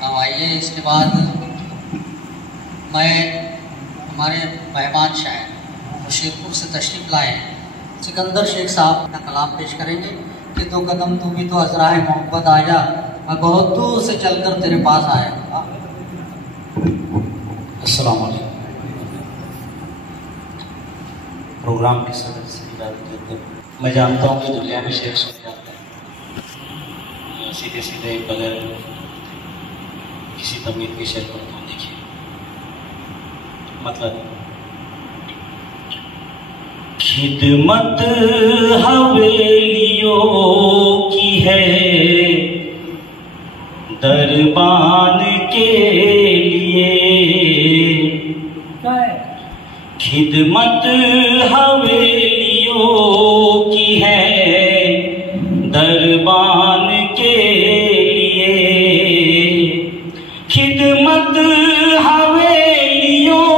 अब आइए, इसके बाद मैं हमारे मेहमान शायर बशीरपुर से तशरीफ लाए सिकंदर शेख साहब अपना कलाम पेश करेंगे कि दो कदम तू भी तो अजरा है मोहब्बत आया, मैं बहुत दूर से चलकर तेरे पास आया। अस्सलाम वालेकुम। प्रोग्राम के सदस्य, मैं जानता हूँ कि दुनिया में शेर सुन जाता है सीधे सीधे बगैर किसी तमीर के शेर पर। तो देखिए मतलब, खिदमत हवेलियों की है दरबान के लिए, खिदमत हवेलियों की है दरबान के लिए, खिदमत हवेलियों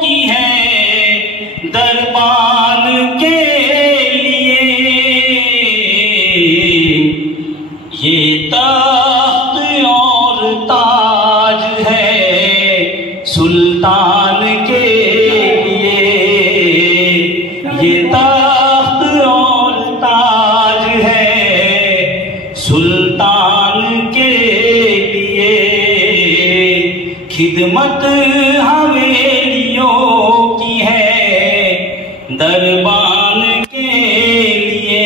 की है दरबान के लिए। ये तख्त और ताज है सुल्तान के लिए, ये तख्त और ताज है सुल्तान के लिए, खिदमत हवेलियों की है दरबान के लिए।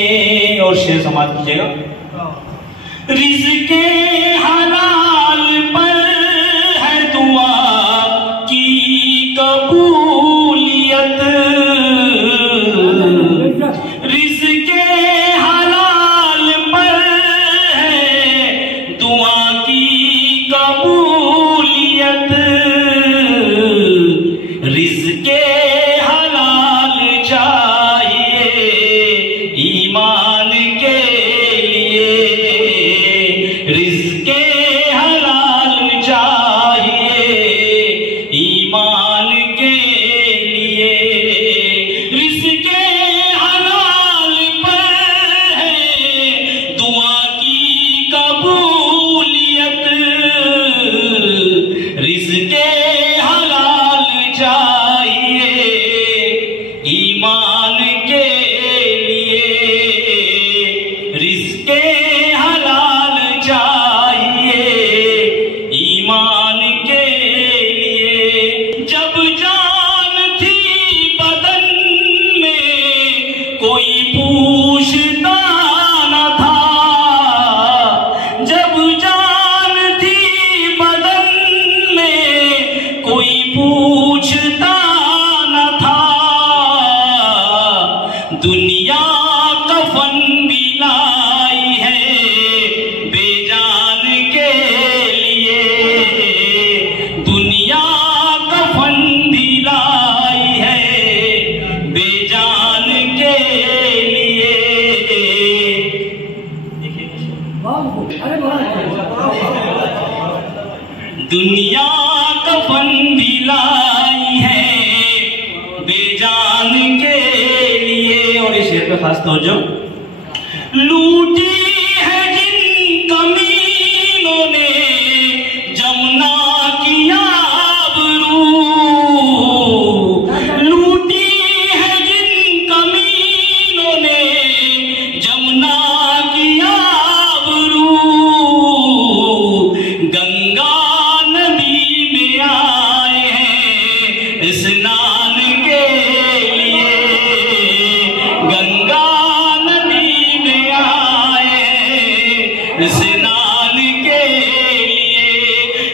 और शेर समाज कीजिएगा। रिज़्क़े हलाल पर है दुआ की कबूलियत, रिज़्क़े हलाल पर है दुआ की कबूलियत, रिज़्क़े हलाल चाहिए ईमान के लिए, रिज़्क़े हलाल चाहिए ईमान के लिए, रिज़्क़े हलाल पर है दुआ की कबूलियत, रिज़्क़े हलाल चाहिए ईमान के लिए, रिज़्क़े हलाल चाहिए ईमान के लिए। जब जान थी बदन में कोई पूछता न था, जब जान थी बदन में कोई पूछता न था, दुनिया कफन भी लाई है बेजान के लिए, दुनिया कफन भी लाई है बेजान के लिए। दुनिया कफन भी लाई है बेजान के लिए। और इस शेर पे खास तवज्जो, लूटी है जिन कमीनों ने जमुना की आबरू, लूटी है जिन कमीनों ने जमुना की आबरू, गंगा नदी में आए हैं स्नान के लिए, गंगा नदी में आए हैं स्नान के लिए,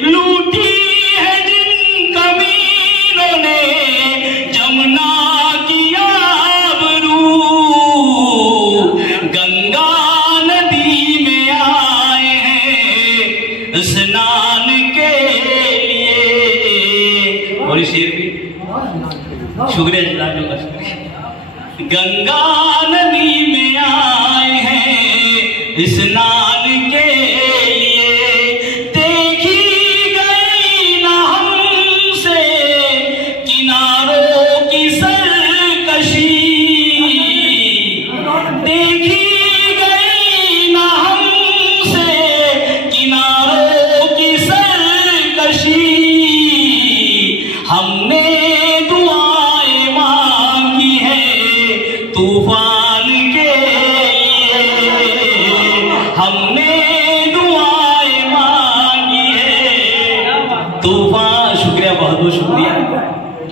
लूटी है जिन कमीनों ने जमुना की आबरू, गंगा नदी में आए हैं स्नान के लिए। और इस शेर भी शुक्रिया जज़ाकल्लाह, शुक्रिया। गंगा नदी में आए हैं स्नान के लिए, देखी गई ना हमसे किनारों की सरकशी, देखी गई ना हमसे किनारों की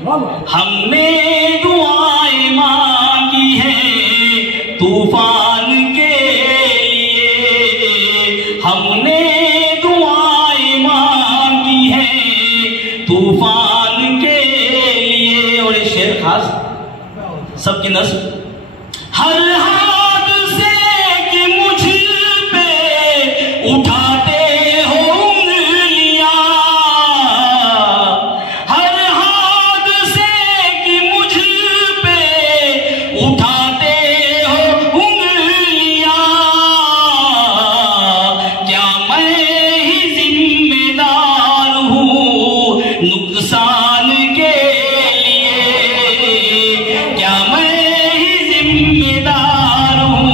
हमने दुआएं मांगी है तूफान के लिए, हमने दुआएं मांगी है तूफान के लिए। और ये शेर खास सबकी नस्ल, हर हादसे की मुझ पे उठाते हो उंगलियां, हर हादसे की मुझ पे उठाते हो उंगलियां, क्या मैं ही जिम्मेदार हूँ नुकसान के लिए, क्या मैं जिम्मेदार हूँ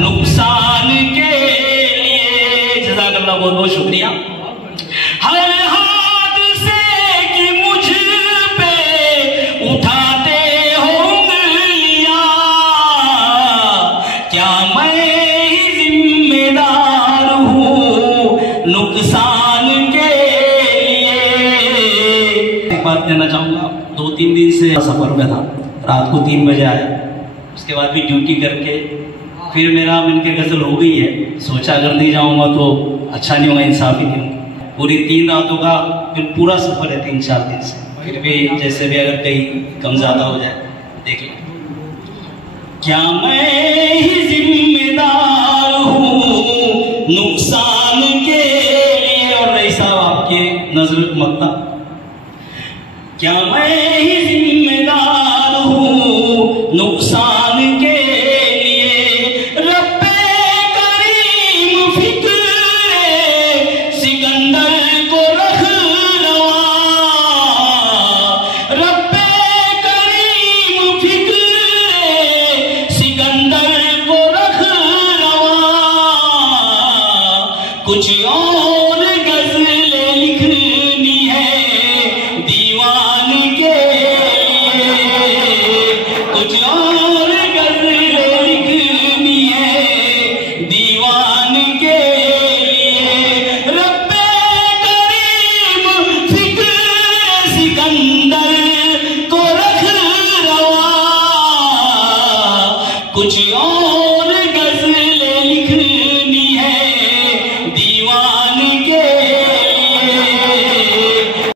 नुकसान के लिए। जज़ाकल्लाह, बहुत बहुत शुक्रिया। हर हादसे की मुझ पे उठाते हो उंगलियां, क्या मैं ही जिम्मेदार हूँ नुकसान के लिए। एक बात कहना चाहूंगा, 2-3 दिन से सफर में था, रात को 3 बजे आया, उसके बाद भी ड्यूटी करके फिर मेरा मन के गजल हो गई है, सोचा अगर नहीं जाऊंगा तो अच्छा नहीं होगा, इंसाफ ही नहीं होगा। पूरी 3 रातों का फिर पूरा सफर है 3-4 दिन से, फिर भी जैसे भी अगर कहीं कम ज्यादा हो जाए देख लो। क्या मैं ही जिम्मेदार हूँ नुकसान के लिए। और भाई साहब आपके नजर मक्ता, क्या मैं ही जिम्मेदार हूँ नुकसान के लिए। रब्बे करीम फिक्रे सिकंदर को रख रवा, रब्बे करीम फिक्रे सिकंदर को रख रवा, कुछ और गज़ल